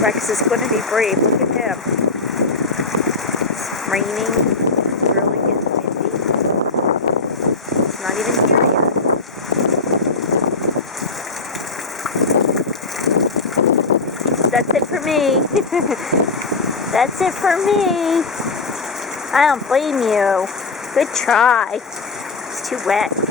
Rex is going to be brave. Look at him. It's raining. It's really getting windy. It's not even here yet. That's it for me. That's it for me. I don't blame you. Good try. It's too wet.